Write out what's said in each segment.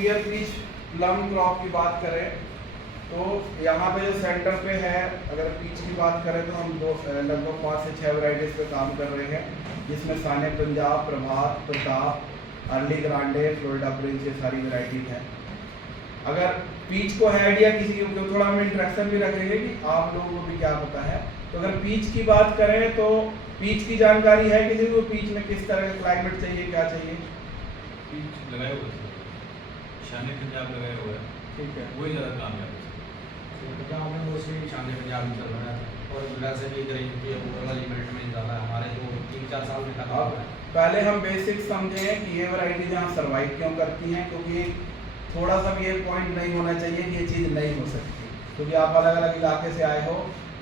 Pear peach plum crop की बात करें तो यहाँ पे जो सेंटर पे है, अगर पीच की बात करें तो हम लगभग 5 से 6 वैरायटीज़ पे काम कर रहे हैं, जिसमें Shane Punjab, Prabhat, Pratap, Early Grande, Florida Prince, ये सारी वैरायटीज हैं। अगर पीच को है आइडिया किसी को, तो थोड़ा हम इंट्रैक्शन भी रखेंगे कि आप लोगों को भी क्या पता है। तो अगर पीच की बात करें तो पीच की जानकारी है किसी को? पीच में किस तरह का क्लाइमेट चाहिए, क्या चाहिए? पीच लगाए हुए शानी पंजाब लगाए हुए हैं, ठीक है, वही ज़्यादा कामयाब है। पंजाब में मोस्टली शानी पंजाब ही चल रहा है, और वैसे भी ग्रेन की ओवरऑल इम्यूनिटी में ज़्यादा है हमारे जो 3-4 साल में खत्म हो रहा है। पहले हम बेसिक समझें कि ये वैरायटी जहाँ सर्वाइव क्यों करती हैं, क्योंकि थोड़ा सा भी ये पॉइंट नहीं होना चाहिए कि ये चीज़ नहीं हो सकती, क्योंकि आप अलग अलग इलाके से आए हो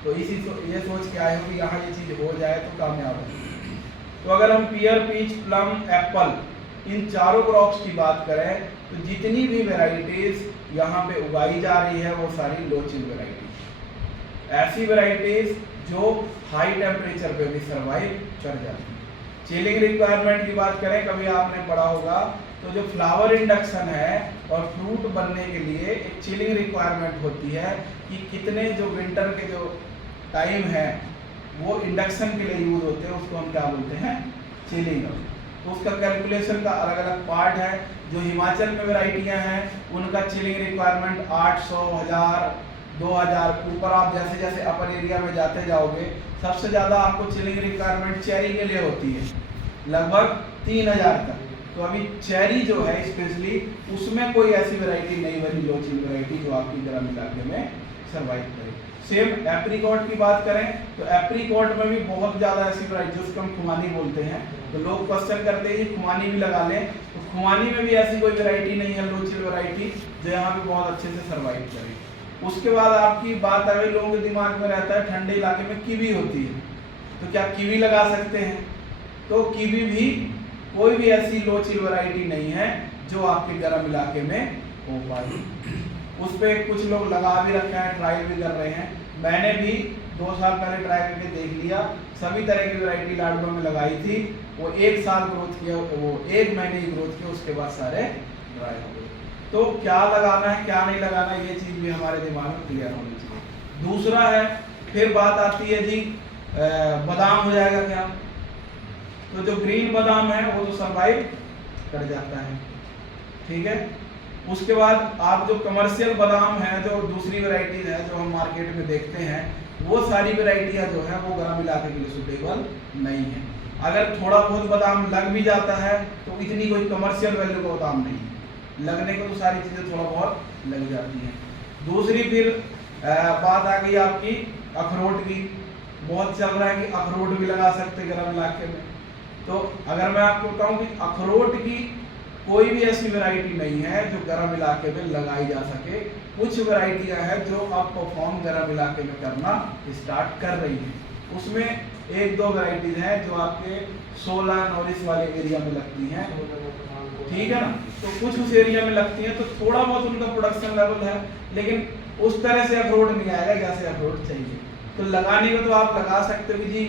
तो ये सोच के आए हो कि यहाँ ये चीज़ हो जाए तो कामयाब हो। तो अगर हम पियर, पीच, प्लम, एप्पल, इन चारों क्रॉप्स की बात करें तो जितनी भी वेराइटीज़ यहाँ पे उगाई जा रही है वो सारी लो चिल वेराइटीज, ऐसी वेराइटीज़ जो हाई टेम्परेचर पे भी सर्वाइव कर जाती है। चिलिंग रिक्वायरमेंट की बात करें, कभी आपने पढ़ा होगा तो जो फ्लावर इंडक्शन है और फ्रूट बनने के लिए एक चिलिंग रिक्वायरमेंट होती है कि कितने जो विंटर के जो टाइम है वो इंडक्शन के लिए यूज होते हैं, उसको हम क्या बोलते हैं? चिलिंग। तो उसका कैलकुलेशन का अलग अलग पार्ट है। जो हिमाचल में वैरायटियां हैं उनका चिलिंग रिक्वायरमेंट 800, 1000, 2000, ऊपर आप जैसे जैसे अपर एरिया में जाते जाओगे सबसे ज़्यादा आपको चिलिंग रिक्वायरमेंट चेरी के लिए होती है, लगभग 3000 तक। तो अभी चेरी जो है स्पेशली उसमें कोई ऐसी वैरायटी नहीं बनी, लो चिल वैरायटी, जो आपकी गर्म इलाके में सर्वाइव करे। सेम एप्रीकॉट की बात करें तो एप्रीकॉट में भी बहुत ज़्यादा ऐसी वैरायटी जिसको हम खुमानी बोलते हैं, तो लोग क्वेश्चन करते हैं खुमानी भी लगा लें, तो खुमानी में भी ऐसी कोई वैरायटी नहीं है लो चिल वैरायटी जो यहाँ पे बहुत अच्छे से सर्वाइव करे। उसके बाद आपकी बात अगर लोगों के दिमाग में रहता है ठंडे इलाके में कीवी होती है, तो क्या कीवी लगा सकते हैं? तो कीवी भी कोई भी ऐसी लो चिल वैरायटी नहीं है जो आपके गर्म इलाके में हो पाए। उस पर कुछ लोग लगा भी रखे हैं, ट्रायल भी कर रहे हैं। मैंने भी 2 साल पहले ट्राई करके देख लिया, सभी तरह की वैरायटी लॉकडाउन में लगाई थी, वो 1 साल ग्रोथ किया, वो 1 महीने की ग्रोथ किया, उसके बाद सारे ड्राई हो गए। तो क्या लगाना है क्या नहीं लगाना, ये चीज़ भी हमारे दिमाग में क्लियर होनी चाहिए। दूसरा है, फिर बात आती है जी बादाम हो जाएगा क्या? तो जो ग्रीन बादाम है वो तो सर्वाइव कर जाता है, ठीक है। उसके बाद आप जो कमर्शियल बादाम है, जो दूसरी वैरायटीज है जो हम मार्केट में देखते हैं, वो सारी वैरायटियाँ जो है वो गर्म इलाके के लिए सूटेबल नहीं है। अगर थोड़ा बहुत बादाम लग भी जाता है तो इतनी कोई कमर्शियल वैल्यू का बादाम नहीं है, लगने को तो सारी चीज़ें थोड़ा बहुत लग जाती हैं। दूसरी फिर बात आ गई आपकी अखरोट की, बहुत चल रहा है कि अखरोट भी लगा सकते गर्म इलाके में। तो अगर मैं आपको बताऊं कि अखरोट की कोई भी ऐसी वैरायटी नहीं है जो गर्म इलाके में लगाई जा सके। कुछ वैरायटियां हैं जो अब परफॉर्म गर्म इलाके में करना स्टार्ट कर रही हैं। उसमें 1-2 वैरायटीज हैं जो आपके 16 नॉरिस वाले एरिया में लगती हैं, ठीक है ना। तो कुछ उस एरिया में लगती हैं तो थोड़ा बहुत उनका प्रोडक्शन लेवल है, लेकिन उस तरह से अखरोट नहीं आएगा जैसे अखरोट चाहिए। तो लगाने को तो आप लगा सकते हो कि जी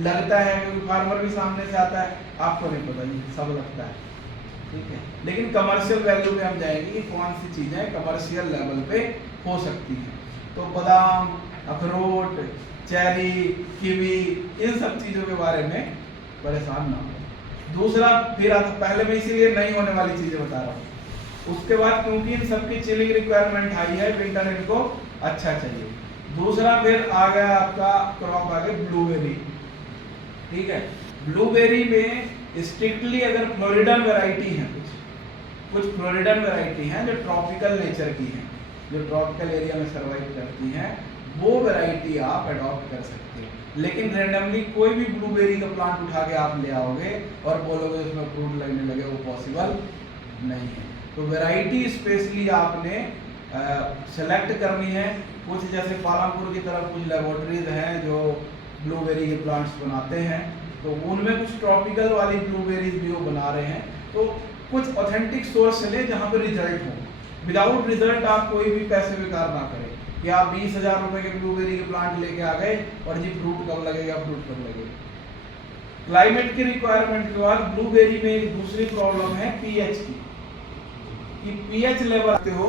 लगता है, क्योंकि फार्मर भी सामने से आता है, आपको नहीं पता जी सब लगता है, ठीक है। लेकिन कमर्शियल वैल्यू में हम जाएंगे कि कौन सी चीज़ें कमर्शियल लेवल पे हो सकती हैं। तो बादाम, अखरोट, चेरी, कीवी, इन सब चीज़ों के बारे में परेशान ना हो। दूसरा फिर पहले मैं इसीलिए नहीं होने वाली चीज़ें बता रहा हूँ। उसके बाद क्योंकि इन सबकी चिलिंग रिक्वायरमेंट हाई है, विंटर इनको अच्छा चाहिए। दूसरा फिर आ गया आपका क्रॉप, आ गया ब्लूबेरी, ठीक है। ब्लूबेरी में स्ट्रिक्टली अगर फ्लोरिडन वैरायटी है, कुछ फ्लोरिडन वैरायटी हैं जो ट्रॉपिकल नेचर की हैं, जो ट्रॉपिकल एरिया में सर्वाइव करती हैं, वो वैरायटी आप अडॉप्ट कर सकते हैं। लेकिन रैंडमली कोई भी ब्लूबेरी का प्लांट उठा के आप ले आओगे और बोलोगे उसमें फ्रूट लगने लगे, वो पॉसिबल नहीं है। तो वैरायटी स्पेशली आपने सेलेक्ट करनी है। कुछ जैसे पालमपुर की तरफ कुछ लेबोरेटरीज हैं जो ब्लूबेरी के प्लांट्स बनाते हैं, तो उनमें कुछ ट्रॉपिकल वाली ब्लूबेरीज भी वो बना रहे हैं। तो कुछ ऑथेंटिक सोर्स से ले जहाँ पे रिजल्ट हो। विदाउट रिजल्ट आप कोई भी पैसे बेकार ना करें कि आप 20,000 रुपए के ब्लूबेरी के प्लांट लेके आ गए और जी फ्रूट कब लगेगा, फ्रूट कब लगेगा। क्लाइमेट की रिक्वायरमेंट के बाद ब्लूबेरी में एक दूसरी प्रॉब्लम है पीएच की। कि पीएच लेवल आते हो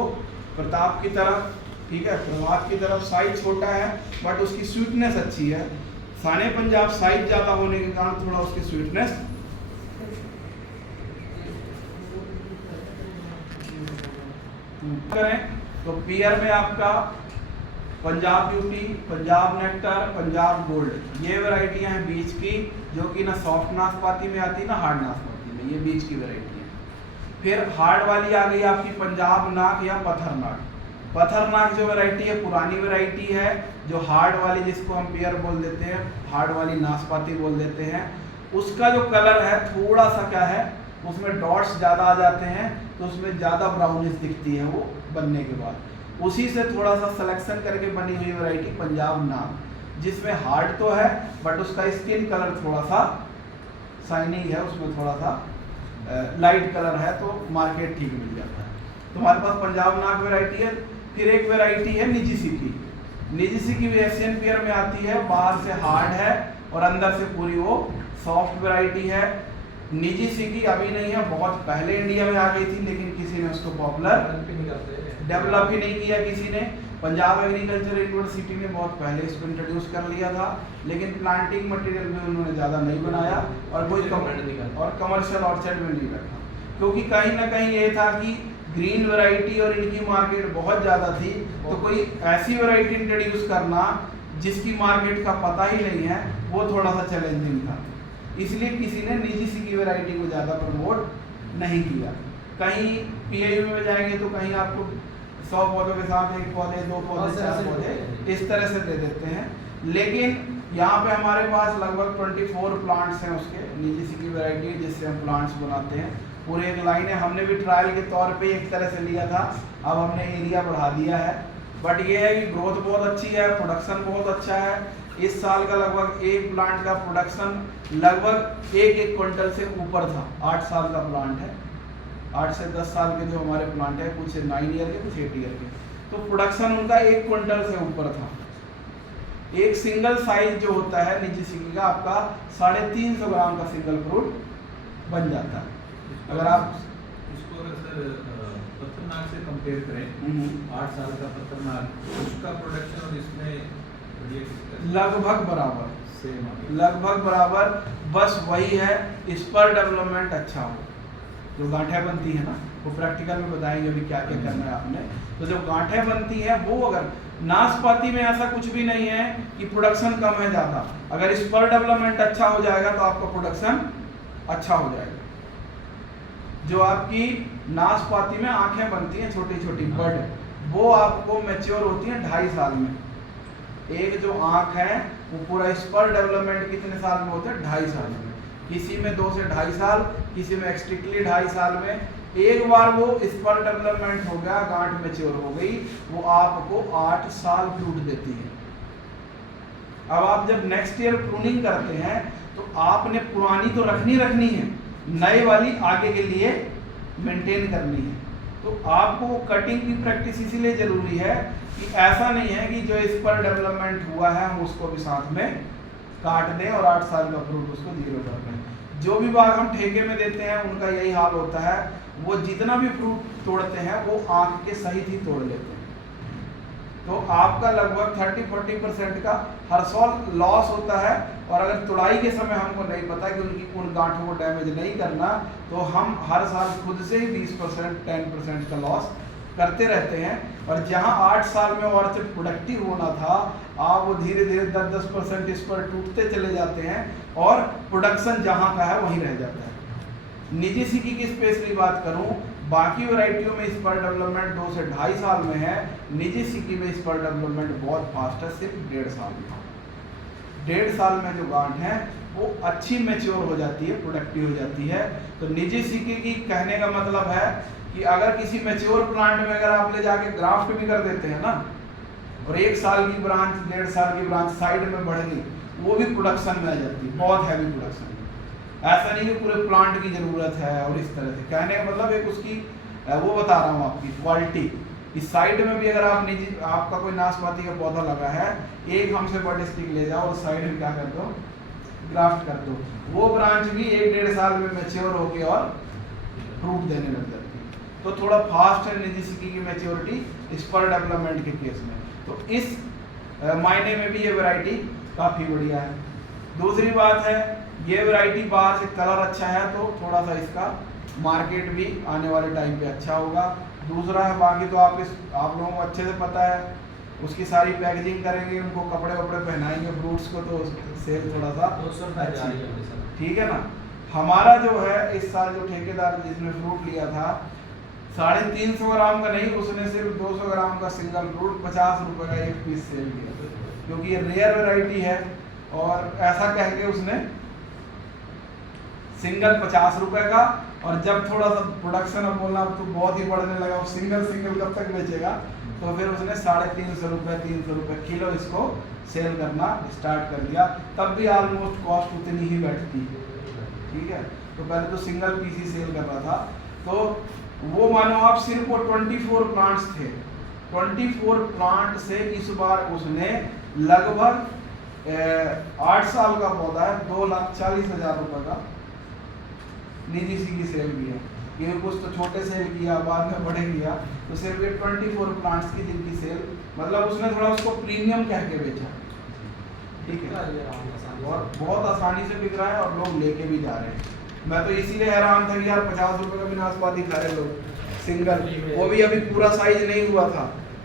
प्रताप की तरफ, ठीक है, प्रभात की तरफ साइज छोटा है बट उसकी स्वीटनेस अच्छी है। साने पंजाब साइज ज़्यादा होने के कारण थोड़ा उसकी स्वीटनेस करें तो पियर में आपका Punjab beauty, Punjab nectar, Punjab gold, ये वैरायटियां हैं बीच की, जो कि ना सॉफ्ट नाशपाती में आती ना हार्ड नाशपाती में, ये बीच की वैरायटी है। फिर हार्ड वाली आ गई आपकी पंजाब नाक या पत्थर नाक। पत्थर नाक जो वैरायटी है पुरानी वैरायटी है, जो हार्ड वाली जिसको हम पियर बोल देते हैं, हार्ड वाली नाशपाती बोल देते हैं, उसका जो कलर है थोड़ा सा क्या है, उसमें डॉट्स ज़्यादा आ जाते हैं, तो उसमें ज़्यादा ब्राउनिश दिखती है वो बनने के बाद। उसी से थोड़ा सा सिलेक्शन करके बनी हुई वैरायटी पंजाब नाम, जिसमें हार्ड तो है बट उसका स्किन कलर थोड़ा सा शाइनिंग है, उसमें थोड़ा सा लाइट कलर है, तो मार्केट ठीक मिल जाता है। तो हमारे पास पंजाब नाक वैरायटी है। फिर एक वैरायटी है निजी सिकी। निजी सिकी भी एशियन पियर में आती है, बाहर से हार्ड है और अंदर से पूरी वो सॉफ्ट वैरायटी है। निजी सिकी अभी नहीं है, बहुत पहले इंडिया में आ गई थी, लेकिन किसी ने उसको पॉपुलर डेवलप ही नहीं किया किसी ने। पंजाब एग्रीकल्चर यूनिवर्सिटी ने बहुत पहले इसको इंट्रोड्यूस कर लिया था, लेकिन प्लांटिंग मटेरियल में उन्होंने ज़्यादा नहीं बनाया और कोई कमर्शियल ऑर्चर्ड में नहीं रखा, क्योंकि कहीं ना कहीं ये था कि ग्रीन वैरायटी और इनकी मार्केट बहुत ज़्यादा थी, तो कोई ऐसी वैरायटी इंट्रोड्यूस करना जिसकी मार्केट का पता ही नहीं है, वो थोड़ा सा चैलेंजिंग था। इसलिए किसी ने निजी सिकी वैरायटी को ज़्यादा प्रमोट नहीं किया। कहीं पीआईयू में जाएंगे तो कहीं आपको 100 पौधों के साथ 1 पौधे, 2 पौधे, 4 पौधे इस तरह से दे देते हैं, लेकिन यहाँ पे हमारे पास लगभग 24 प्लांट्स हैं उसके निजी सिकी वैरायटी, जिससे हम प्लांट्स बनाते हैं। पूरे एक लाइन है, हमने भी ट्रायल के तौर पे एक तरह से लिया था, अब हमने एरिया बढ़ा दिया है। बट ये है कि ग्रोथ बहुत अच्छी है, प्रोडक्शन बहुत अच्छा है। इस साल का लगभग एक प्लांट का प्रोडक्शन लगभग 1 क्विंटल से ऊपर था। 8 साल का प्लांट है, 8 से 10 साल के जो हमारे प्लांट है, कुछ 9 ईयर के, कुछ 8 ईयर के, तो प्रोडक्शन उनका 1 क्विंटल से ऊपर था। एक सिंगल साइज जो होता है निजी सिकी का, आपका 350 ग्राम का सिंगल फ्रूट बन जाता है। अगर आप इसको अगर सर पत्थरनाक से कंपेयर करें, 8 साल का पत्थरनाक, उसका प्रोडक्शन और इसमें लगभग बराबर, सेम, लगभग बराबर, बस वही है इस पर डेवलपमेंट अच्छा हो। जो गांठें बनती है ना, वो प्रैक्टिकल में बताएंगे अभी क्या क्या करना है आपने। तो जो गांठें बनती है वो, अगर नाशपाती में ऐसा कुछ भी नहीं है कि प्रोडक्शन कम है ज़्यादा, अगर इस पर डेवलपमेंट अच्छा हो जाएगा तो आपका प्रोडक्शन अच्छा हो जाएगा। जो आपकी नाशपाती में आंखें बनती हैं छोटी छोटी बड, वो आपको मैच्योर होती हैं 2.5 साल में। एक जो आंख है वो पूरा इस पर डेवलपमेंट कितने साल में होता है? 2.5 साल में। किसी में 2 से 2.5 साल, किसी में एक्सट्रिक्टली 2.5 साल में। एक बार वो इस पर डेवलपमेंट हो गया, गांठ मैच्योर हो गई, वो आपको 8 साल फ्रूट देती है। अब आप जब नेक्स्ट ईयर प्रूनिंग करते हैं तो आपने पुरानी तो रखनी है, नए वाली आगे के लिए मेंटेन करनी है। तो आपको वो कटिंग की प्रैक्टिस इसीलिए जरूरी है कि ऐसा नहीं है कि जो इस पर डेवलपमेंट हुआ है हम उसको भी साथ में काट दें और 8 साल का फ्रूट उसको 0 कर दें। जो भी बाग हम ठेके में देते हैं उनका यही हाल होता है, वो जितना भी फ्रूट तोड़ते हैं वो आंख के सहित ही तोड़ लेते हैं। तो आपका लगभग 30-40% का हर साल लॉस होता है। और अगर तुड़ाई के समय हमको नहीं पता कि उनकी उन गांठों को डैमेज नहीं करना, तो हम हर साल खुद से ही 20%, 10% का लॉस करते रहते हैं। और जहां 8 साल में और सिर्फ प्रोडक्टिव होना था, आप वो धीरे धीरे 10-10% इस पर टूटते चले जाते हैं और प्रोडक्शन जहां का है वहीं रह जाता है। निजी सिकी की स्पेशली बात करूं, बाकी वैरायटियों में इस पर डेवलपमेंट 2 से 2.5 साल में है, निजी सिकी में इस पर डेवलपमेंट बहुत फास्ट है, सिर्फ 1.5 साल में। 1.5 साल में जो गांठ है वो अच्छी मैच्योर हो जाती है, प्रोडक्टिव हो जाती है। तो निजी सिकी की कहने का मतलब है कि अगर किसी मैच्योर प्लांट में अगर आप ले जाके ग्राफ्ट भी कर देते हैं ना, और 1 साल की ब्रांच, 1.5 साल की ब्रांच साइड में बढ़ गई, वो भी प्रोडक्शन में आ जाती है, बहुत हैवी प्रोडक्शन। ऐसा नहीं कि पूरे प्लांट की ज़रूरत है। और इस तरह से कहने का मतलब एक उसकी वो बता रहा हूँ आपकी क्वालिटी। इस साइड में भी अगर आप निजी, आपका कोई नाशपाती का पौधा लगा है, एक हमसे बड स्टिक ले जाओ और साइड में क्या कर दो, ग्राफ्ट कर दो, वो ब्रांच भी 1-1.5 साल में मैच्योर होके और फ्रूट देने लग जाती है। तो थोड़ा फास्ट है निजी सिक्की की मैच्योरिटी स्पर डेवलपमेंट के केस में। तो इस मायने में भी ये वैरायटी काफ़ी बढ़िया है। दूसरी बात है, ये वैरायटी बाहर से कलर अच्छा है तो थोड़ा सा इसका मार्केट भी आने वाले टाइम पे अच्छा होगा। दूसरा है, बाकी तो आप लोगों को अच्छे से पता है, उसकी सारी पैकेजिंग करेंगे, उनको कपड़े वपड़े पहनाएंगे फ्रूट्स को, तो सेल थोड़ा सा 200 रुपये जा रही है सर। ठीक है ना। हमारा जो है इस साल जो ठेकेदार जिसने फ्रूट लिया था 350 ग्राम का नहीं, उसने सिर्फ 200 ग्राम का सिंगल फ्रूट 50 रुपये का एक पीस सेल किया, क्योंकि ये रेयर वैरायटी है। और ऐसा कह के उसने सिंगल 50 रुपये का, और जब थोड़ा सा प्रोडक्शन अब बोलना तो बहुत ही बढ़ने लगा, वो सिंगल कब तक बेचेगा, तो फिर उसने 350 रुपये 300 रुपये किलो इसको सेल करना स्टार्ट कर दिया। तब भी ऑलमोस्ट कॉस्ट उतनी ही बैठती है, ठीक है। तो पहले तो सिंगल पीस ही सेल कर रहा था, तो वो मानो आप सिर्फ वो 24 प्लांट्स थे, 24 प्लांट से इस बार उसने लगभग 8 साल का पौधा है 2,40,000 रुपये का निजी सिक्की सेल किया। ये कुछ तो छोटे सेल किया, बाद में बड़े किया, तो सिर्फ ये 24 प्लांट्स की जिनकी सेल, मतलब उसने थोड़ा उसको प्रीमियम कह के बेचा, ठीक है, और बहुत आसानी से बिक रहा है और लोग लेके भी जा रहे हैं। मैं तो इसीलिए हैरान था कि यार 50 रुपये का भी नाशपाती खा रहे लोग सिंगल, वो भी अभी पूरा साइज नहीं हुआ था,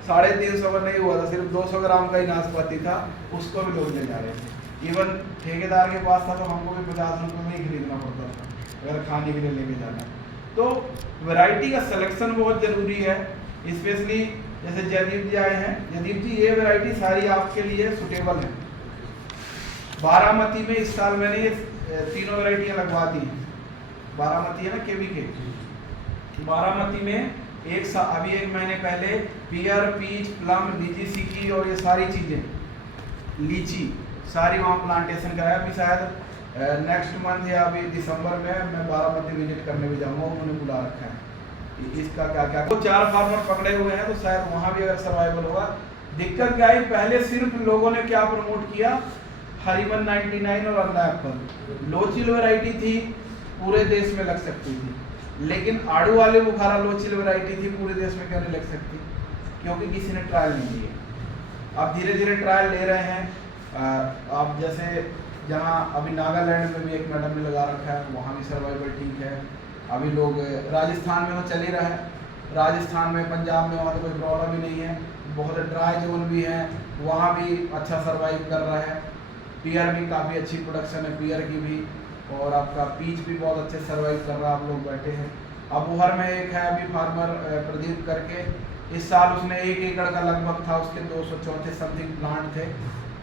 350 का नहीं हुआ था, सिर्फ 200 ग्राम का ही नाशपाती था, उसको भी लोग ले जा रहे थे। इवन ठेकेदार के पास था तो हमको भी 50 रुपये में ही खरीदना पड़ता था अगर खाने के लिए लेके जाना। तो वैरायटी का सिलेक्शन बहुत ज़रूरी है, स्पेशली जैसे जयदीप जी आए हैं। जयदीप जी, ये वैरायटी सारी आपके लिए सुटेबल है। बारामती में इस साल मैंने ये 3 वैरायटियाँ लगवा दी हैं। बारामती है ना, केवीके, बारामती में अभी 1 महीने पहले पियर, पीच, प्लम, निजी सिक्की और ये सारी चीज़ें, लीची, सारी वहाँ प्लांटेशन कराया। अभी शायद नेक्स्ट मंथ या अभी दिसंबर में मैं बारामती विजिट करने भी जाऊँगा, उन्होंने बुला रखा है। इसका क्या क्या वो 4 फार्मर पकड़े हुए हैं, तो शायद वहाँ भी अगर सर्वाइवल होगा। दिक्कत क्या है, पहले सिर्फ लोगों ने क्या प्रमोट किया, हरिमन 99 और अन्ना एप्पल, लोचिल वैरायटी थी, पूरे देश में लग सकती थी, लेकिन आड़ू वाले बुखारा लोचिल वैरायटी थी, पूरे देश में क्यों नहीं लग सकती, क्योंकि किसी ने ट्रायल नहीं लिया। अब धीरे धीरे ट्रायल ले रहे हैं। आप जैसे जहाँ अभी नागालैंड में भी एक मैडम ने लगा रखा है, वहाँ भी सर्वाइवल ठीक है। अभी लोग राजस्थान में तो चल ही रहा है, राजस्थान में, पंजाब में, वहाँ तो कोई प्रॉब्लम ही नहीं है। बहुत ड्राई जोन भी है, वहाँ भी अच्छा सर्वाइव कर रहा है। पियर भी काफ़ी अच्छी प्रोडक्शन है पियर की भी, और आपका पीच भी बहुत अच्छे सर्वाइव कर रहा है। आप लोग बैठे हैं। अब उहर में एक है अभी फार्मर प्रदीप करके, इस साल उसने 1 एकड़ का लगभग था, उसके 234 समथिंग प्लांट थे।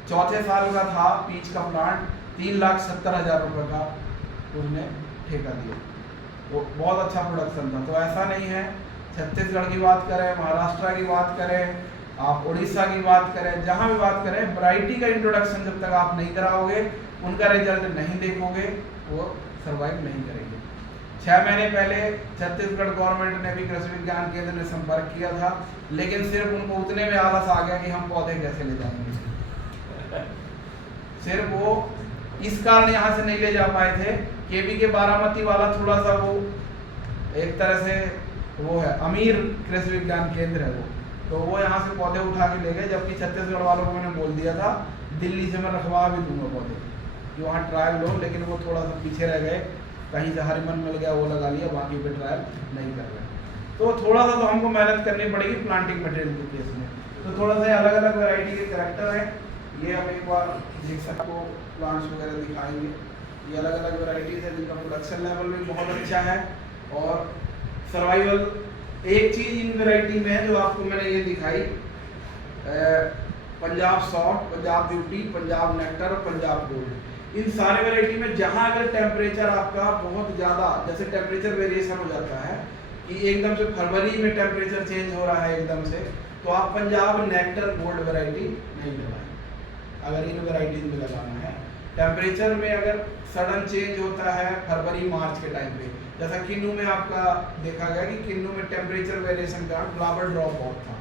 चौथे साल का था पीच का प्लांट, 3,70,000 रुपये का उसने ठेका दिया। वो बहुत अच्छा प्रोडक्शन था। तो ऐसा नहीं है, छत्तीसगढ़ की बात करें, महाराष्ट्र की बात करें, आप उड़ीसा की बात करें, जहाँ भी बात करें, वैरायटी का इंट्रोडक्शन जब तक आप नहीं कराओगे, उनका रिजल्ट नहीं देखोगे, वो सर्वाइव नहीं करेंगे। 6 महीने पहले छत्तीसगढ़ गवर्नमेंट ने भी कृषि विज्ञान केंद्र ने संपर्क किया था, लेकिन सिर्फ उनको उतने में आलस आ गया कि हम पौधे कैसे ले जाएंगे। सिर्फ वो इस कारण यहाँ से नहीं ले जा पाए थे। केवीके बारामती वाला थोड़ा सा वो एक तरह से वो है, अमीर कृषि विज्ञान केंद्र है वो, तो वो यहाँ से पौधे उठा के ले गए, जबकि छत्तीसगढ़ वालों को मैंने बोल दिया था दिल्ली से मैं रखवा भी दूंगा पौधे कि वहाँ ट्रायल लो, लेकिन वो थोड़ा सा पीछे रह गए। कहीं से हरिमन मिल गया वो लगा लिया, बाकी पे ट्रायल नहीं कर रहे। तो थोड़ा सा तो हमको मेहनत करनी पड़ेगी प्लांटिंग मटेरियल के केस में। तो थोड़ा सा अलग अलग वैरायटी के कैरेक्टर है। ये हम एक बार देख सकते हो, प्लांट्स वगैरह दिखाएंगे। ये अलग अलग वैरायटीज है जिनका प्रोडक्शन लेवल भी बहुत अच्छा है और सर्वाइवल। एक चीज़ इन वैरायटी में है जो आपको मैंने ये दिखाई, Punjab soft, Punjab beauty, Punjab nectar और पंजाब गोल्ड, इन सारे वैरायटी में जहाँ अगर टेम्परेचर आपका बहुत ज़्यादा, जैसे टेम्परेचर वेरिएशन हो जाता है कि एकदम से फरवरी में टेम्परेचर चेंज हो रहा है एकदम से, तो आप पंजाब नेक्टर गोल्ड वैरायटी नहीं लगाएं। अगर इन वैरायटीज में लगाना है, टेम्परेचर में अगर सडन चेंज होता है फरवरी मार्च के टाइम पे, जैसा किन्नू में आपका देखा गया कि किन्नू में टेम्परेचर वेरिएशन का फ्लावर ड्रॉप बहुत था,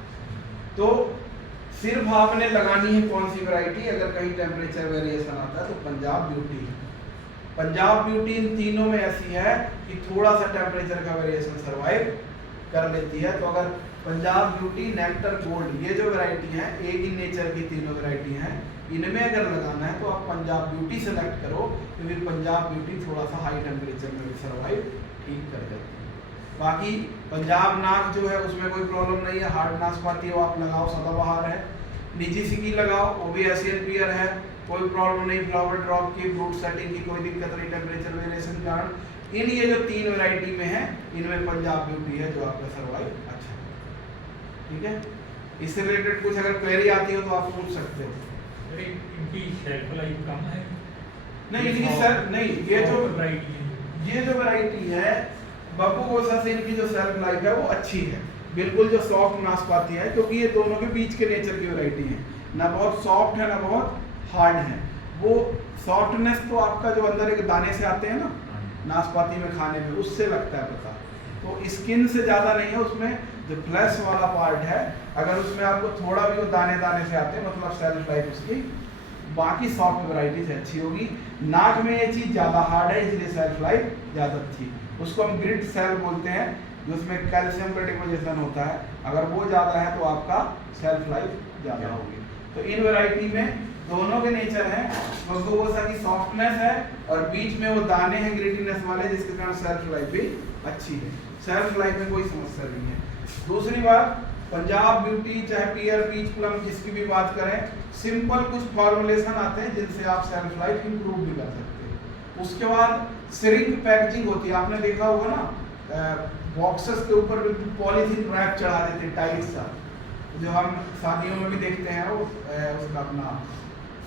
तो सिर्फ आपने लगानी है कौन सी वैरायटी, अगर कहीं टेम्परेचर वेरिएशन आता है तो Punjab beauty. Punjab beauty in तीनों में ऐसी है कि थोड़ा सा टेम्परेचर का वेरिएशन सर्वाइव कर लेती है। तो अगर पंजाब ब्यूटी, नेक्टर, गोल्ड ये जो वैरायटी है एक ही नेचर की तीनों वैरायटी हैं, इनमें अगर लगाना है तो आप पंजाब ब्यूटी सेलेक्ट करो, क्योंकि पंजाब ब्यूटी थोड़ा सा हाई टेम्परेचर में भी सर्वाइव ठीक कर जाती है। बाकी पंजाब नाग जो है उसमें कोई प्रॉब्लम नहीं है, हार्ड नाशपाती हो आप लगाओ, सदाबहार है। निजी सिकी लगाओ, वो भी एशियन पियर है, कोई प्रॉब्लम नहीं, फ्लावर ड्रॉप की, फ्रूट सेटिंग की कोई दिक्कत नहीं, टेम्परेचर वेरिएशन के कारण। इन ये जो 3 वैरायटी में है इनमें पंजाब ब्यूटी है जो आपका सर्वाइव अच्छा है। ठीक है, इससे रिलेटेड कुछ अगर क्वेरी आती हो तो आप पूछ सकते हो। इनकी शेल्फ लाइफ कम है? नहीं इनकी सर नहीं, ये जो वैरायटी है बब्बू गोसा से इनकी जो सेल्फ लाइफ है वो अच्छी है, बिल्कुल जो सॉफ्ट नाशपाती है, क्योंकि ये दोनों के बीच के नेचर की वैरायटी है, ना बहुत सॉफ्ट है ना बहुत हार्ड है। वो सॉफ्टनेस तो आपका जो अंदर एक दाने से आते हैं ना नाशपाती में खाने में, उससे लगता है पता, तो स्किन से ज़्यादा नहीं है उसमें। जो फ्लैश वाला पार्ट है अगर उसमें आपको थोड़ा भी वो दाने दाने से आते हैं मतलब सेल्फ लाइफ उसकी बाकी सॉफ्ट वैरायटी से अच्छी होगी। नाक में ये चीज़ ज़्यादा हार्ड है इसलिए सेल्फ लाइफ ज़्यादा अच्छी, उसको हम ग्रिड सेल बोलते हैं, जो उसमें कैल्शियम का डिपोजिशन होता है, अगर वो ज़्यादा है तो आपका सेल्फ लाइफ ज़्यादा होगी। तो इन वैरायटी में दोनों के नेचर हैं, बब्बू गोसा की सॉफ्टनेस है और बीच में वो दाने हैं ग्रिटीनेस वाले, जिसके कारण सेल्फ लाइफ भी अच्छी है, सेल्फ लाइफ में कोई समस्या नहीं है। दूसरी बात, पंजाब ब्यूटी चाहे पियर, पीच, प्लम जिसकी भी बात करें, सिंपल कुछ फॉर्मुलेशन आते हैं जिनसे आप सेल्फ लाइफ इंप्रूव भी कर सकते हैं। उसके बाद श्रिंक पैकेजिंग होती है, आपने देखा होगा ना बॉक्सेस के ऊपर पॉलीथीन रैप चढ़ा देते हैं टाइट सा, जो हम शादियों में भी देखते हैं, वो उसका अपना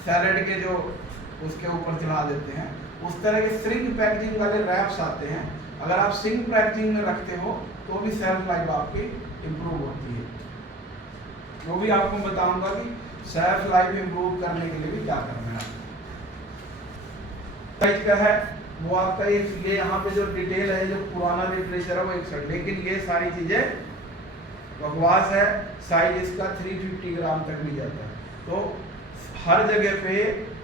सैलेड के जो उसके ऊपर चढ़ा देते हैं, उस तरह के श्रिंक पैकेजिंग वाले रैप्स आते हैं। अगर आप श्रिंक पैकेजिंग में रखते हो तो भी सेल्फ लाइफ आपकी इम्प्रूव होती है। वो भी आपको बताऊंगा कि सेल्फ लाइफ इम्प्रूव करने के लिए भी क्या करना है। साइज का है वो आपका ये यहाँ पे जो डिटेल है, जो पुराना लिटरेचर है वो 61, लेकिन ये सारी चीजें बकवास है। साइज इसका 350 ग्राम तक भी जाता है। तो हर जगह पे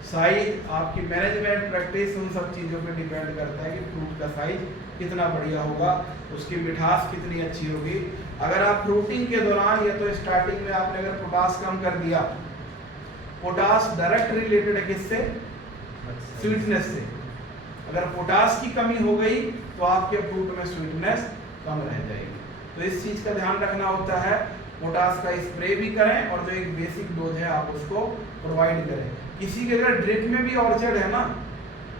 साइज आपकी मैनेजमेंट प्रैक्टिस उन सब चीज़ों पे डिपेंड करता है कि फ्रूट का साइज कितना बढ़िया होगा, उसकी मिठास कितनी अच्छी होगी। अगर आप फ्रूटिंग के दौरान या तो स्टार्टिंग में आपने अगर पोटास कम कर दिया, पोटास डायरेक्ट रिलेटेड है किससे? स्वीटनेस से। अगर पोटास की कमी हो गई तो आपके फ्रूट में स्वीटनेस कम रह जाएगी। तो इस चीज़ का ध्यान रखना होता है। पोटास का स्प्रे भी करें और जो एक बेसिक डोज है आप उसको प्रोवाइड करें। किसी के अगर ड्रिप में भी ऑर्चर्ड है ना,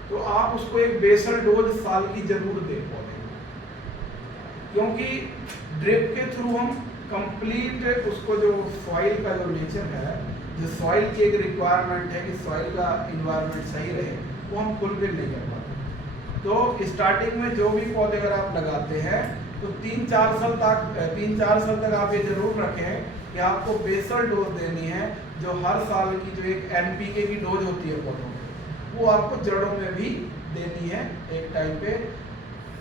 तो आप उसको एक बेसल डोज साल की जरूर दे पौधे, क्योंकि ड्रिप के थ्रू हम कंप्लीट उसको जो सॉइल का जो नेचर है, जो सॉइल की एक रिक्वायरमेंट है कि सॉइल का इन्वायरमेंट सही रहे, वो हम फुलफिल नहीं कर पाते। तो स्टार्टिंग में जो भी पौधे अगर आप लगाते हैं तो 3-4 साल तक आप ये जरूर रखें कि आपको बेसल डोज देनी है, जो हर साल की जो एक NPK की डोज होती है पौधों में, वो आपको जड़ों में भी देनी है एक टाइम पे।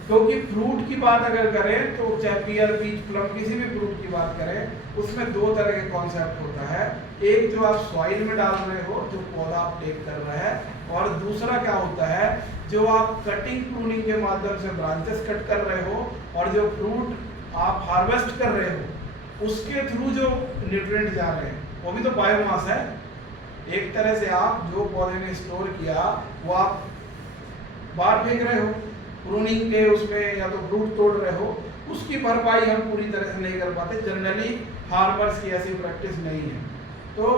क्योंकि फ्रूट की बात अगर करें तो चाहे पियर, पीच, प्लम किसी भी फ्रूट की बात करें, उसमें 2 तरह के कॉन्सेप्ट होता है। एक जो आप सॉइल में डाल रहे हो, जो पौधा आप टेक कर रहा है, और दूसरा क्या होता है जो आप कटिंग प्रूनिंग के माध्यम से ब्रांचेस कट कर रहे हो और जो फ्रूट आप हार्वेस्ट कर रहे हो उसके थ्रू जो न्यूट्रिएंट जा रहे हैं वो भी तो बायोमास है। एक तरह से आप जो पौधे ने स्टोर किया वो आप बाहर फेंक रहे हो प्रूनिंग के उसमें, या तो फ्रूट तोड़ रहे हो, उसकी भरपाई हम पूरी तरह से नहीं कर पाते। जनरली फार्मर्स की ऐसी प्रैक्टिस नहीं है। तो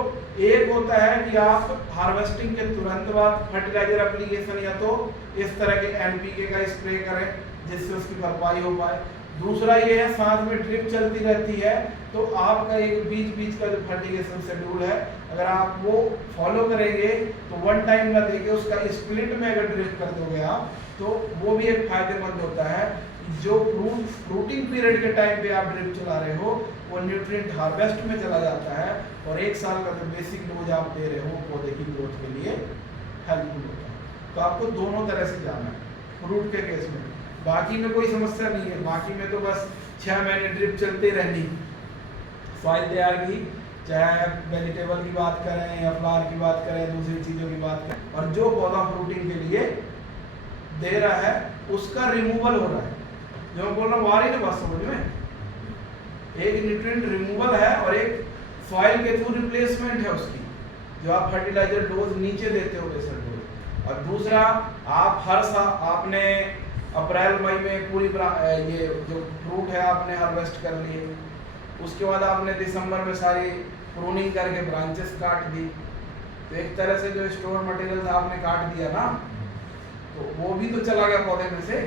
एक होता है कि आप हार्वेस्टिंग के तुरंत बाद फर्टिलाइजर एप्लीकेशन या तो इस तरह के NPK का स्प्रे करें जिससे उसकी भरपाई हो पाए। दूसरा ये है साथ में ड्रिप चलती रहती है, तो आपका एक बीच का जो फर्टिलाइजेशन शेड्यूल है अगर आप वो फॉलो करेंगे तो 1 टाइम ना देके उसका स्प्लिट में अगर ड्रिप कर दोगे आप, तो वो भी एक फायदेमंद होता है। जो फ्रूटिंग पीरियड के टाइम पे आप ड्रिप चला रहे हो वो न्यूट्रिएंट हार्वेस्ट में चला जाता है और 1 साल का जो बेसिक डोज आप दे रहे हो पौधे की ग्रोथ के लिए हेल्पफुल होता है। तो आपको दोनों तरह से जाना है फ्रूट के केस में। बाकी में कोई समस्या नहीं है, बाकी में तो बस 6 महीने ड्रिप चलते रहनी। सॉइल तैयार की, चाहे वेजिटेबल की बात करें या फ्लावर की बात करें, दूसरी चीज़ों की बात करें, और जो पौधा फ्रूटिंग के लिए दे रहा है उसका रिमूवल हो रहा है। जो मैं बोल रहा हूँ वारी ना बात समझ में, एक न्यूट्रिएंट रिमूवल है और एक सॉइल के थ्रू रिप्लेसमेंट है उसकी, जो आप फर्टिलाइजर डोज नीचे देते हो बेसल डोज। और दूसरा, आप हर साल आपने अप्रैल मई में पूरी ये जो फ्रूट है आपने हार्वेस्ट कर लिए, उसके बाद आपने दिसंबर में सारी प्रूनिंग करके ब्रांचेस काट दी, तो एक तरह से जो स्टोर मटेरियल था आपने काट दिया ना, तो वो भी तो चला गया पौधे में से।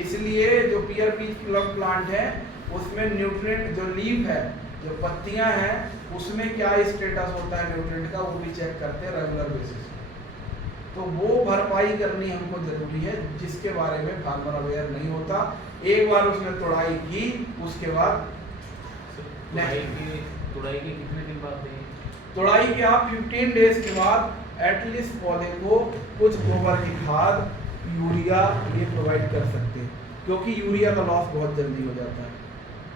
इसलिए जो पियर पीच प्लम प्लांट है उसमें न्यूट्रिएंट जो लीफ है, जो पत्तियां हैं, उसमें क्या स्टेटस होता है न्यूट्रिएंट का, वो भी चेक करते हैं रेगुलर बेसिस। तो वो भरपाई करनी हमको जरूरी है, जिसके बारे में फार्मर अवेयर नहीं होता। एक बार उसने तोड़ाई की, उसके बाद तुड़ाई के कितने दिन बाद देंगे? तोड़ाई के आप 15 डेज के बाद एटलीस्ट पौधे को कुछ गोबर की खाद, यूरिया ये प्रोवाइड कर सकते हैं, क्योंकि यूरिया का लॉस बहुत जल्दी हो जाता है।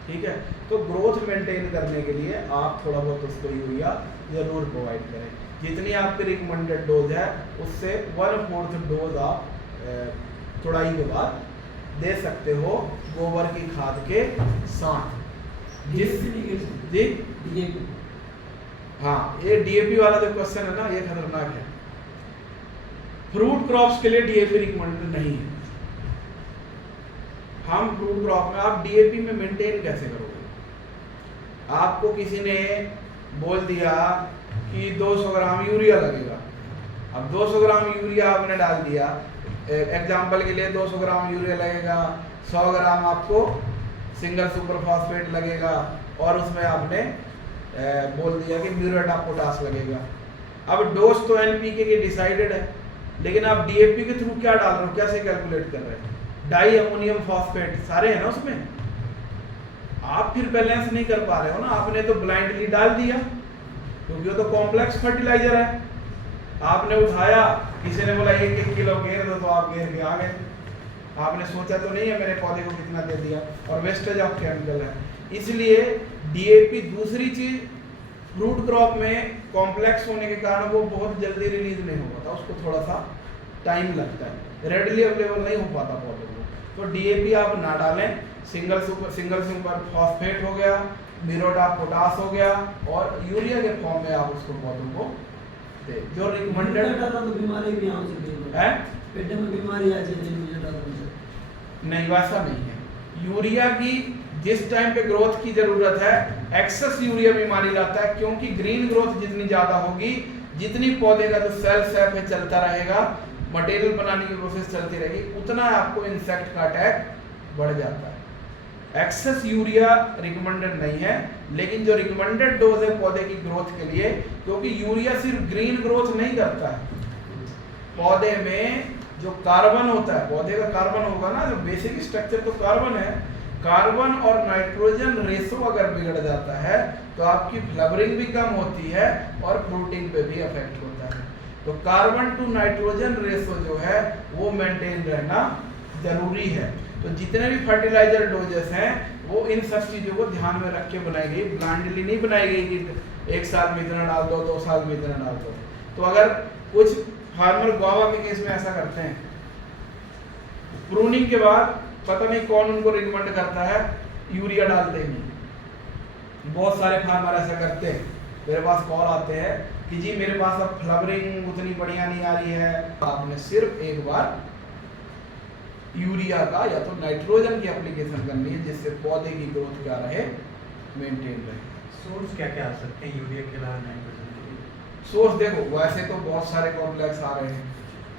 ठीक है, तो ग्रोथ मेंटेन करने के लिए आप थोड़ा बहुत उसको यूरिया जरूर प्रोवाइड करें। जितनी आपकी रिकमेंडेड डोज है उससे 1/4 डोज आप तोड़ाई के बाद दे सकते हो गोबर की खाद के साथ। हाँ, ये डीएपी वाला जो क्वेश्चन है ना, ये खतरनाक है। फ्रूट क्रॉप्स के लिए डीएपी रिकमेंडेड नहीं है। हम फ्रूट क्रॉप में आप डीएपी में मेंटेन कैसे करोगे? आपको किसी ने बोल दिया कि 200 ग्राम यूरिया लगेगा, अब 200 ग्राम यूरिया आपने डाल दिया, एग्जाम्पल के लिए 200 ग्राम यूरिया लगेगा, 100 ग्राम आपको सिंगल सुपर फॉस्फेट लगेगा, और उसमें आपने बोल दिया कि म्यूरेट ऑफ पोटास लगेगा। अब डोज तो एनपीके की डिसाइडेड है, लेकिन आप डीएपी के थ्रू क्या डाल रहे हो, कैसे कैलकुलेट कर रहे हैं? डाई अमोनियम फॉस्फेट सारे हैं ना उसमें, आप फिर बैलेंस नहीं कर पा रहे हो ना। आपने तो ब्लाइंडली डाल दिया, क्योंकि वो तो कॉम्प्लेक्स फर्टिलाइजर है। आपने उठाया, किसी ने बोला 1-1 किलो घेर दो, तो आप घेर के आ गए। आपने सोचा तो नहीं है मेरे पौधे को कितना दे दिया, और वेस्टेज ऑफ केमिकल है। इसलिए डीएपी दूसरी चीज, फ्रूट क्रॉप में कॉम्प्लेक्स होने के कारण वो बहुत जल्दी रिलीज नहीं हो पाता, उसको थोड़ा सा टाइम लगता है, रेडली अवेलेबल नहीं हो पाता पौधों को। तो डीएपी आप ना डालें, सिंगल सुपर फॉस्फेट हो गया, म्यूरेट ऑफ पोटास हो गया, और यूरिया के फॉर्म में आप उसको पौधों को दे। जो रिकमेंडेड बीमारी भी आ सकती है, पेट में बीमारी आ जाती नहीं, वैसा नहीं है। यूरिया की जिस टाइम पे ग्रोथ की जरूरत है, एक्सेस यूरिया बीमारी लाता है, क्योंकि ग्रीन ग्रोथ जितनी ज्यादा होगी, जितनी पौधे का जो सेल सैप है चलता रहेगा, मटेरियल बनाने की प्रोसेस चलती रहेगी, उतना आपको इंसेक्ट का अटैक बढ़ जाता है। एक्सेस यूरिया रिकमेंडेड नहीं है, लेकिन जो रिकमेंडेड डोज है पौधे की ग्रोथ के लिए, क्योंकि यूरिया सिर्फ ग्रीन ग्रोथ नहीं करता है, पौधे में जो कार्बन होता है, पौधे का कार्बन होगा ना, जो बेसिक स्ट्रक्चर तो कार्बन है, कार्बन और नाइट्रोजन रेशो अगर बिगड़ जाता है तो आपकी फ्लावरिंग भी कम होती है और फ्रूटिंग पे भी इफेक्ट होता है। तो कार्बन टू नाइट्रोजन रेशो जो है वो मेंटेन रहना जरूरी है। तो जितने भी फर्टिलाइजर डोजेस हैं वो इन सब चीज़ों को ध्यान में रख के बनाई गई, ब्लाइंडली नहीं बनाई गई कि 1 साल में इतना डाल दो, 2 साल में इतना डाल दो। तो अगर कुछ फार्मर गुआवा के केस में ऐसा करते हैं, प्रूनिंग के बाद पता नहीं कौन उनको रिकमेंड करता है, यूरिया डालते ही नहीं। बहुत सारे फार्मर ऐसा करते हैं, मेरे पास कॉल आते हैं कि जी मेरे पास अब फ्लावरिंग उतनी बढ़िया नहीं आ रही है। आपने सिर्फ एक बार यूरिया का या तो नाइट्रोजन की एप्लीकेशन करनी है, जिससे पौधे की ग्रोथ क्या रहे, मेंटेन रहे। सोर्स क्या क्या आ सकते हैं यूरिया के अलावा नाइट्रोजन के? सोर्स देखो, वैसे तो बहुत सारे कॉम्प्लेक्स आ रहे हैं,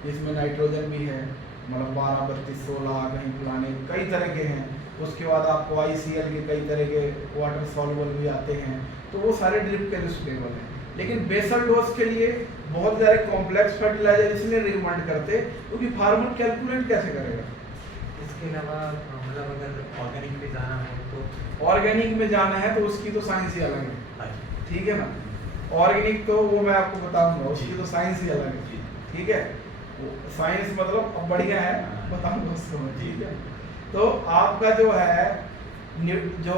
जिसमें नाइट्रोजन भी है, मतलब 12, 32, 16 कहीं पुराने कई तरह के हैं। उसके बाद आपको ICL के कई तरह के वाटर सॉल्युबल भी आते हैं, तो वो सारे ड्रिप के सुटेबल हैं। लेकिन बेसल डोज के लिए बहुत सारे कॉम्प्लेक्स फर्टिलाइजर इसलिए रिकमेंड करते, क्योंकि फार्मर कैलकुलेट कैसे करेगा। इसके अलावा मतलब अगर ऑर्गेनिक पे जाना हो तो? ऑर्गेनिक में जाना है तो उसकी तो साइंस ही अलग है, ठीक है ना। ऑर्गेनिक तो वो मैं आपको बताऊंगा, उसकी तो साइंस ही अलग है, ठीक है। साइंस मतलब अब बढ़िया है, बताऊंगा उसको, ठीक है। तो आपका जो है जो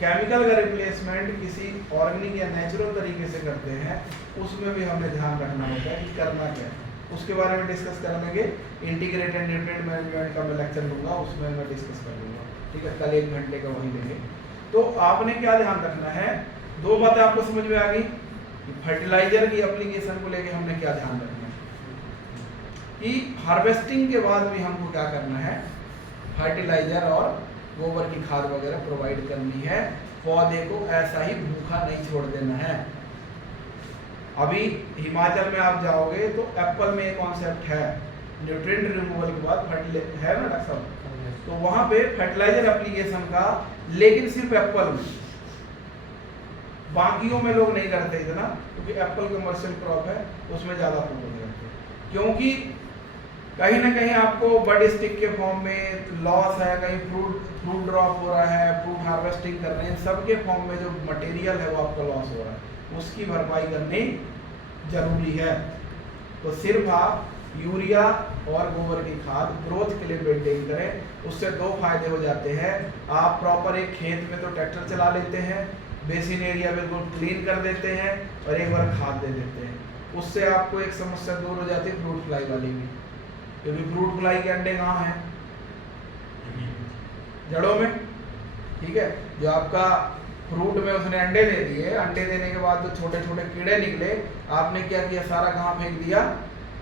केमिकल का रिप्लेसमेंट किसी ऑर्गेनिक या नेचुरल तरीके से करते हैं, उसमें भी हमें ध्यान रखना होता है कि करना क्या है। उसके बारे में डिस्कस कर लेंगे। इंटीग्रेटेड न्यूट्रिएंट मैनेजमेंट का मैं लेक्चर लूँगा, उसमें मैं डिस्कस कर लूँगा, ठीक है। कल 1 घंटे का वही लेंगे। तो आपने क्या ध्यान रखना है, दो बातें आपको समझ में आ गई। फर्टिलाइजर की एप्लीकेशन को लेके हमने क्या ध्यान रखना है कि हार्वेस्टिंग के बाद भी हमको क्या करना है, फर्टिलाइजर और गोबर की खाद वगैरह प्रोवाइड करनी है। पौधे को ऐसा ही भूखा नहीं छोड़ देना है। अभी हिमाचल में आप जाओगे तो एप्पल में एक कॉन्सेप्ट है, न्यूट्रिएंट रिमूवल के बाद फर्टिलाइजर है ना डॉक्टर साहब, तो वहां पे फर्टिलाइजर एप्लीकेशन का, लेकिन सिर्फ एप्पल में, बाकियों में लोग नहीं करते इतना, क्योंकि एप्पल कमर्शियल क्रॉप है, उसमें ज्यादा फोकस करते हैं। क्योंकि कहीं ना कहीं आपको बड स्टिक के फॉर्म में लॉस है, कहीं फ्रूट ड्रॉप हो रहा है, फ्रूट हार्वेस्टिंग कर रहे हैं, सबके फॉर्म में जो मटेरियल है वो आपका लॉस हो रहा है, उसकी भरपाई करनी जरूरी है। तो सिर्फ आप यूरिया और गोबर की खाद ग्रोथ के लिए मेंटेन करें, उससे दो फायदे हो जाते हैं। आप प्रॉपर एक खेत में तो ट्रैक्टर चला लेते हैं, बेसिन एरिया बिल्कुल क्लीन कर देते हैं और एक बार खाद दे देते हैं, उससे आपको एक समस्या दूर हो जाती है फ्रूट फ्लाई वाली भी, क्योंकि फ्रूट फ्लाई के अंडे कहाँ हैं, जड़ों में, ठीक है। जो आपका फ्रूट में उसने अंडे दे दिए, अंडे देने के बाद जो छोटे छोटे कीड़े निकले, आपने क्या किया, सारा कहाँ फेंक दिया,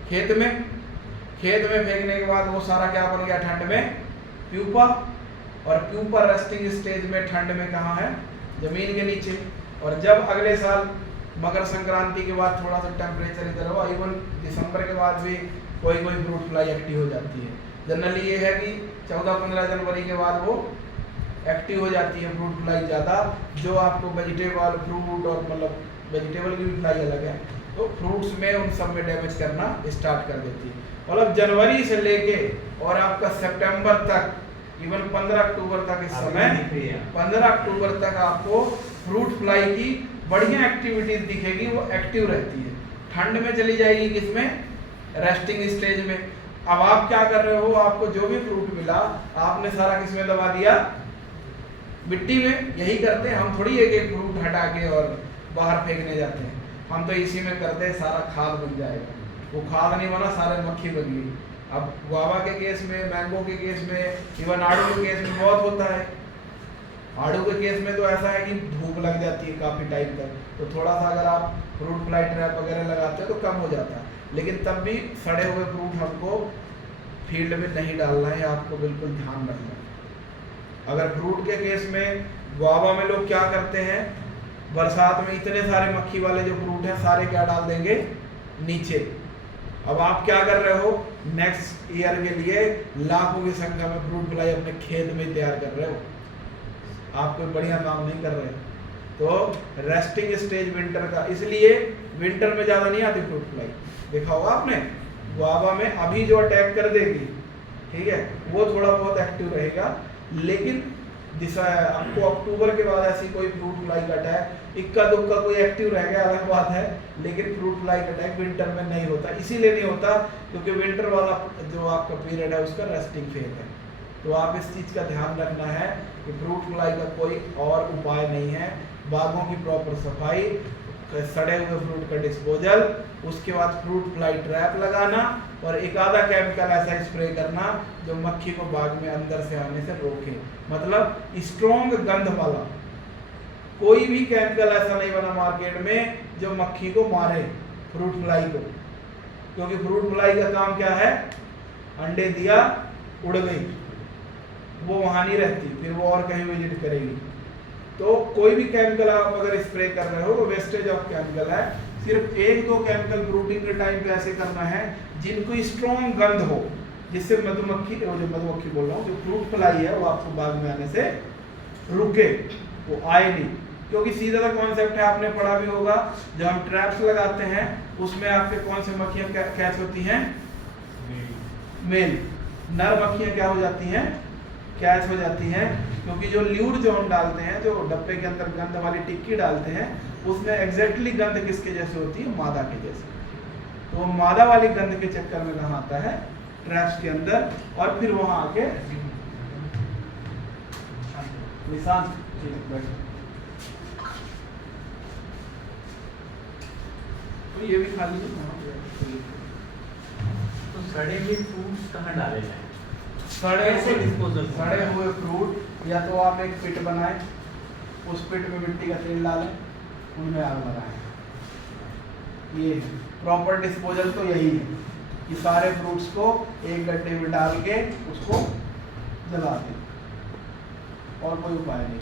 खेत में। खेत में फेंकने के बाद वो सारा क्या बन गया, ठंड में प्यूपा, और प्यूपा रेस्टिंग स्टेज में ठंड में कहाँ है, जमीन के नीचे। और जब अगले साल मकर संक्रांति के बाद थोड़ा सा टेम्परेचर इधर हुआ, इवन दिसंबर के बाद भी कोई फ्रूट फ्लाई एक्टिव हो जाती है। जनरली ये है कि 14-15 जनवरी के बाद वो एक्टिव हो जाती है फ्रूट फ्लाई ज़्यादा। जो आपको वेजिटेबल फ्रूट और मतलब वेजिटेबल की भी फ्लाई अलग है, तो फ्रूट्स में उन सब में डैमेज करना स्टार्ट कर देती है। मतलब जनवरी से लेके और आपका सितंबर तक, इवन 15 अक्टूबर तक, इस समय 15 अक्टूबर तक आपको फ्रूट फ्लाई की बढ़िया एक्टिविटीज दिखेगी, वो एक्टिव रहती है। ठंड में चली जाएगी किसमें, रेस्टिंग स्टेज में। अब आप क्या कर रहे हो, आपको जो भी फ्रूट मिला आपने सारा किसमें दबा दिया, मिट्टी में। यही करते हैं हम, थोड़ी एक एक फ्रूट हटा के और बाहर फेंकने जाते हैं, हम तो इसी में करते हैं, सारा खाद बन जाएगा। वो खाद नहीं बना, सारे मक्खी बन गई। अब गुआवा के केस में, मैंगो के केस में, इवन आड़ू के केस में बहुत होता है। आड़ू के केस में तो ऐसा है कि धूप लग जाती है काफ़ी टाइम तक, तो थोड़ा सा अगर आप फ्रूट फ्लाई ट्रैप वगैरह लगाते हो तो कम हो जाता है। लेकिन तब भी सड़े हुए फ्रूट हमको फील्ड में नहीं डालना है, आपको बिल्कुल ध्यान रखना है। अगर फ्रूट के केस में गुआवा में लोग क्या करते हैं, बरसात में इतने सारे मक्खी वाले जो फ्रूट हैं सारे क्या डाल देंगे, नीचे। अब आप क्या कर रहे हो, नेक्स्ट ईयर के लिए लाखों की संख्या में फ्रूट फ्लाई अपने खेत में तैयार कर रहे हो, आप कोई बढ़िया काम नहीं कर रहे। तो रेस्टिंग स्टेज विंटर का, इसलिए विंटर में ज़्यादा नहीं आती फ्रूट फ्लाई, देखा होगा आपने। गुआवा में अभी जो अटैक कर देगी, ठीक है, वो थोड़ा बहुत एक्टिव रहेगा, लेकिन आपको अक्टूबर के बाद ऐसी कोई फ्रूट फ्लाई का अटैक, इक्का दुक्का कोई एक्टिव रह गया अलग बात है, लेकिन फ्रूट फ्लाई का अटैक विंटर में नहीं होता। इसीलिए नहीं होता क्योंकि विंटर वाला जो आपका पीरियड है उसका रेस्टिंग फेज है। तो आप इस चीज़ का ध्यान रखना है कि फ्रूट फ्लाई का कोई और उपाय नहीं है। बागों की प्रॉपर सफाई, सड़े हुए फ्रूट का डिस्पोजल, उसके बाद फ्रूट फ्लाई ट्रैप लगाना और एक आधा केमिकल ऐसा स्प्रे करना जो मक्खी को बाग में अंदर से आने से रोके। मतलब स्ट्रॉन्ग गंध वाला कोई भी केमिकल ऐसा नहीं बना मार्केट में जो मक्खी को मारे फ्रूट फ्लाई को, क्योंकि फ्रूट फ्लाई का काम क्या है, अंडे दिया उड़ गई, वो वहाँ नहीं रहती, फिर वो और कहीं विजिट करेगी। तो कोई भी केमिकल आप अगर स्प्रे कर रहे हो वो वेस्टेज ऑफ केमिकल है। सिर्फ एक दो केमिकल ब्रूडिंग के टाइम पे ऐसे करना है जिनको स्ट्रॉन्ग गंध हो, जिससे मधुमक्खी, जो मधुमक्खी बोल रहा हूँ, जो फ्रूट फ्लाई है वो आपको बाग में आने से रुके, वो आए नहीं। क्योंकि सीधा सा कॉन्सेप्ट है, आपने पढ़ा भी होगा, जब हम ट्रैप्स लगाते हैं उसमें आपके कौन से मक्खियाँ कैच होती हैं, मेल। नर मक्खियाँ क्या हो जाती हैं, कैच हो जाती हैं, क्योंकि जो ल्यूर जो हम डालते हैं, जो डब्बे के अंदर गंध वाली टिक्की डालते हैं, उसमें एग्जैक्टली गंध किसके जैसे होती है, मादा के जैसे। तो वो मादा वाली गंध के चक्कर में कहाँ आता है, ट्रैप्स के अंदर, और फिर वहाँ आके निशान। तो ये भी खा लीजिए। तो सड़े हुए फ्रूट्स कहाँ डाले जाएं? सड़े हुए फ्रूट या तो आप एक पिट बनाएं, उस पिट में मिट्टी का तेल डालें, उनमें आग लगाएं। ये प्रॉपर डिस्पोजल तो यही है कि सारे फ्रूट्स को एक गड्ढे में डाल के उसको जला दें, और कोई उपाय नहीं।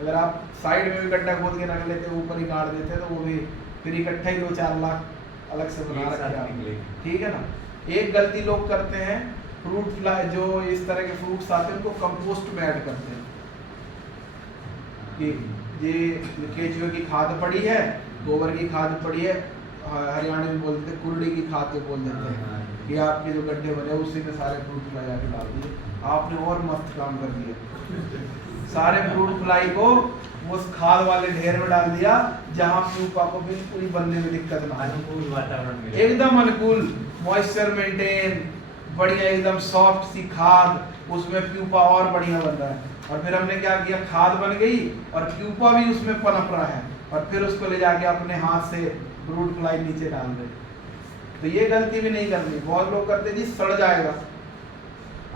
अगर आप साइड में भी गड्ढा खोद के रख लेते, ऊपर ही काट देते, तो वो भी फिर इकट्ठा ही 2-4 लाख अलग से बना रखे आप, ठीक है ना। एक गलती लोग करते हैं, फ्रूट फ्लाई जो इस तरह के फ्रूट्स आते हैं उनको कंपोस्ट में ऐड करते हैं कि ये केचुए की खाद पड़ी है, गोबर की खाद पड़ी है, हरियाणा में बोलते हैं कुरड़ी की खाद जो बोल देते हैं, कि आपके जो गड्ढे बने उसी में सारे फ्रूट फ्लाई आके डाल दिए। आपने और मस्त काम कर दिया, सारे फ्रूट फ्लाई को उस खाद वाले ढेर में डाल दिया जहाँ प्यूपा को बिल्कुल ही बनने में दिक्कत ना आए। अनुकूल वातावरण मिले। एकदम अनुकूल, मॉइस्चर मेंटेन, बढ़िया एकदम सॉफ्ट सी खाद, उसमें प्यूपा और बढ़िया बन रहा है। और फिर हमने क्या किया, खाद बन गई और प्यूपा भी उसमें पनप रहा है, और फिर उसको ले जाके अपने हाथ से फ्रूट फ्लाई नीचे डाल दे। तो ये गलती भी नहीं करनी। बहुत लोग करते जी सड़ जाएगा,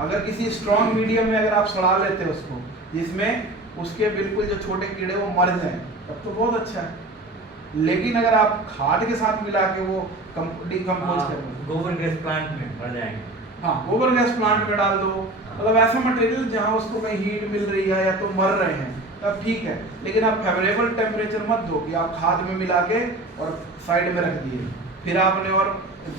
अगर किसी स्ट्रॉन्ग मीडियम में अगर आप सड़ा लेते हैं उसको, जिसमें उसके बिल्कुल जो छोटे कीड़े वो मर जाए, तब तो बहुत अच्छा है। लेकिन अगर आप खाद के साथ मिला के वो डिकम्पोज कर दो, गोबर गैस प्लांट में भर जाएंगे। हाँ, गोबर गैस प्लांट में डाल दो, मतलब ऐसा मटेरियल जहाँ उसको कहीं हीट मिल रही है या तो मर रहे हैं, तब ठीक है। लेकिन आप फेवरेबल टेम्परेचर मत दो कि आप खाद में मिला के और साइड में रख दिए, फिर आपने और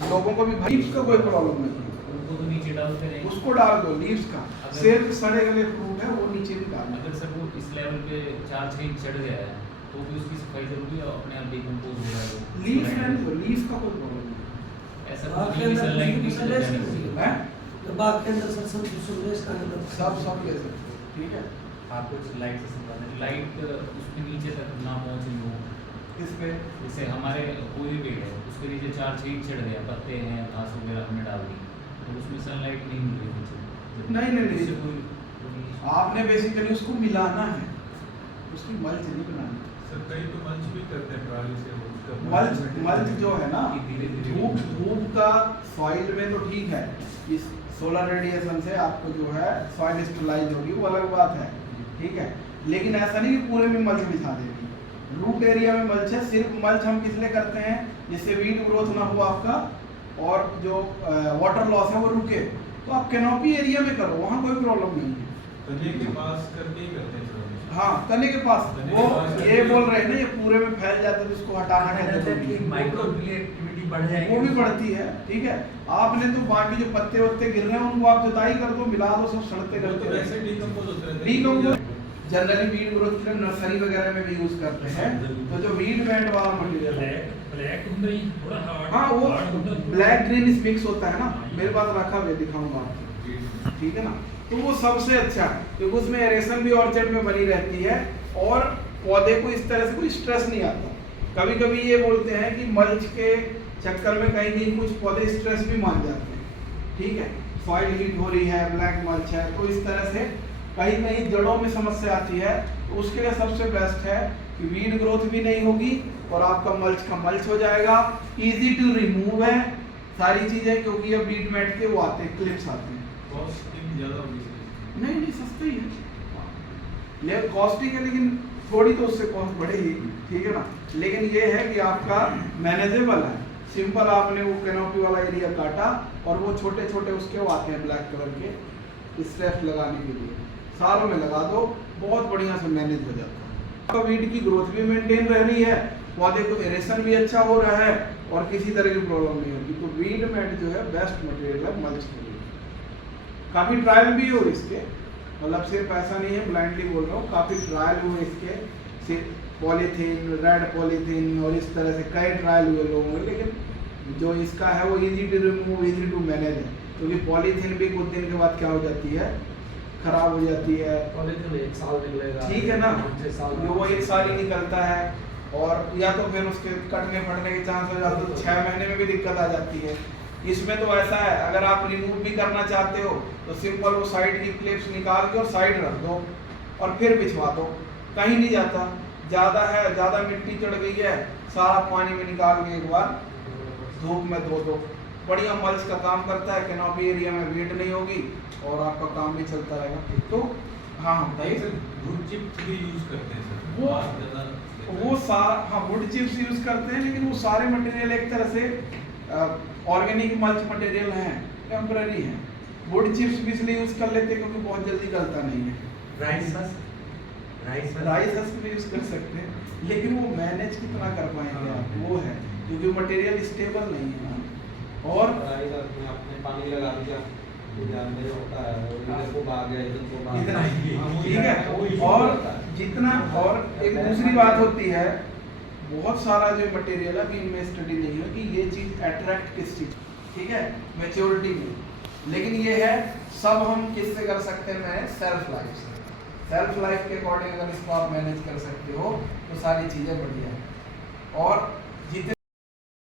लोगों को भी लीव्स का कोई प्रॉब्लम नहीं, उनको तो नीचे डालते रहेंगे, उसको डाल दो लीव्स का, सिर्फ सड़े गले फ्रूट है वो नीचे भी डालना। अगर सर वो इस लेवल पे 4-6 इंच चढ़ गया है तो भी उसकी सफाई जरूरी है, अपने आप डिकम्पोज हो रहा है वो। लीव्स है तो लीव्स का कोई प्रॉब्लम नहीं ऐसा बाग के कुछ अंदर सनलाइट किसी भी को सनलाइट नहीं चाहिए। है, तो बाग के अंदर सब सूरज का अंदर सब ले सकते हो, ठीक है। आप कुछ लाइट से संबंधित लाइट उसके नीचे तक ना पहुंचे हो, इस पे जैसे हमारे कोई भी पेड़ है उसके नीचे 4-6 इंच चढ़ गया, पत्ते हैं, घास वगैरह हमने डाल दी, तो उसमें सनलाइट नहीं मिल रही नीचे। नहीं, उससे कोई आपने बेसिकली उसको मिलाना है, उसकी मल्च नहीं बनानी। सर कई तो मंच भी करते हैं ट्राली से, उसका मल्च जो है ना, धीरे-धीरे धूप का सॉइल में तो ठीक है, इस सोलर रेडिएशन से आपको जो है सॉइल स्टेलाइज होगी, वो अलग बात है, ठीक है। लेकिन ऐसा नहीं कि पूरे में मल्च बिछा देगी। रूट एरिया में मल्च है, सिर्फ मल्च हम किस लिए करते हैं, जिससे वीड ग्रोथ ना हो आपका, और जो वाटर लॉस है वो रुके। तो आप कैनोपी एरिया में करो, वहाँ कोई प्रॉब्लम नहीं है। तने के पास करके ही करते हैं सर। हाँ, तने के पास तने वो के पास ये बोल रहे हैं ना, ये पूरे में फैल जाता है तो उसको हटाना कहते कि हैं, माइक्रोबियल एक्टिविटी बढ़ जाएगी, वो भी बढ़ती है, ठीक है। आपने तो बाकी जो पत्ते वत्ते गिर रहे हैं उनको आप जुताई कर दो, मिला दो, सब सड़ते वो तो करते वैसे रहते हैं। डिकम्पोज होते रहते हैं। डिकम्पोज जनरली वीड ग्रोथ के लिए नर्सरी वगैरह में भी यूज करते हैं, तो जो वीड बैंड वाला मटेरियल है, ब्लैक ਹੁੰਦਾ ही थोड़ा हार्ड। हाँ वो ब्लैक ग्रीन मिक्स होता है ना, मेरे पास रखा हुआ दिखाऊंगा आपको, ठीक है ना। तो वो सबसे अच्छा है क्योंकि उसमें एरेशन भी ऑर्चर्ड में बनी रहती है और पौधे को इस तरह से कोई स्ट्रेस नहीं आता। कभी कभी ये बोलते हैं कि मल्च के चक्कर में कहीं कहीं कुछ पौधे स्ट्रेस भी मान जाते हैं, ठीक है, सॉइल हीट हो रही है, ब्लैक मल्च है, तो इस तरह से कहीं कहीं जड़ों में समस्या आती है। तो उसके लिए सबसे बेस्ट है कि वीड ग्रोथ भी नहीं होगी और आपका मल्च का मल्च हो जाएगा, इजी टू रिमूव है सारी चीजें, क्योंकि ये वीड मैट के वो आते हैं, क्लिप्स आते हैं। कॉस्टिंग ज़्यादा होगी सर। नहीं सस्ते ही है, ये कॉस्टिंग है लेकिन थोड़ी तो उससे कॉस्ट बढ़ेगी, ठीक है ना। लेकिन ये है कि आपका मैनेजेबल है, सिंपल आपने वो कैनोपी वाला एरिया काटा और वो छोटे छोटे उसके वो आते हैं ब्लैक कलर के स्ट्रेप लगाने के लिए, सारों में लगा दो, बहुत बढ़िया से मैनेज हो जाता है। आपका वीड की ग्रोथ भी मेंटेन रह रही है, पौधे को एरेशन भी अच्छा हो रहा है और किसी तरह की प्रॉब्लम नहीं होगी। तो वीड मैट जो है बेस्ट मटेरियल है मल्च के लिए। काफ़ी ट्रायल भी हो इसके, मतलब सिर्फ ऐसा नहीं है ब्लाइंडली बोल रहा हूँ, काफ़ी ट्रायल हुए इसके, सिर्फ पॉलीथीन, रेड पॉलीथीन और इस तरह से कई ट्रायल हुए लोगों के, लेकिन जो इसका है वो easy to remove, easy to manage है। क्योंकि पॉलीथीन भी कुछ दिन के बाद क्या हो जाती है, खराब हो जाती है, पॉलीथीन 1 साल निकलेगा, ठीक है ना, 6 साल वो 1 साल ही निकलता है और या तो फिर उसके कटने फटने के चांस हो जाते हैं, तो 6 महीने में भी दिक्कत आ जाती है। इसमें तो ऐसा है, अगर आप रिमूव भी करना चाहते हो तो सिंपल वो साइड की क्लिप्स निकाल के और साइड रख दो और फिर बिछवा दो, कहीं नहीं जाता। ज़्यादा है, ज़्यादा मिट्टी चढ़ गई है, सारा पानी में निकाल के एक बार धूप में धो दो, बढ़िया मल्च का काम करता है, कैनोपी एरिया में वेट नहीं होगी और आपका काम भी चलता रहेगा। तो हाँ बताइए सर वुड चिप्स भी यूज करते हैं सर वो- आप ज़्यादा देते हैं। वो सारा, हाँ वुड चिप्स यूज करते हैं, लेकिन वो सारे मटेरियल एक तरह से ऑर्गेनिक मल्च मटेरियल हैं, टेम्पररी हैं। वुड चिप्स भी इसलिए यूज कर लेते हैं क्योंकि बहुत जल्दी गलता नहीं है। राइस राइस राइस हस्क भी यूज कर सकते हैं, लेकिन वो मैनेज कितना कर पाएंगे आप, वो है, क्योंकि मटेरियल स्टेबल नहीं है ना। और राइस में आपने पानी लगा दिया तो ध्यान में होता है और इधर को भाग गया इधर को भाग इतना गया। ठीक है। और जितना, और एक दूसरी बात होती है, बहुत सारा जो मटेरियल है, अभी इनमें स्टडी नहीं है कि ये चीज अट्रैक्ट किस चीज, ठीक है, मैच्योरिटी में, लेकिन ये है सब हम किससे कर सकते हैं, सेल्फ लाइफ से। सेल्फ लाइफ के अकॉर्डिंग अगर इसको आप मैनेज कर सकते हो तो सारी चीज़ें बढ़िया है। और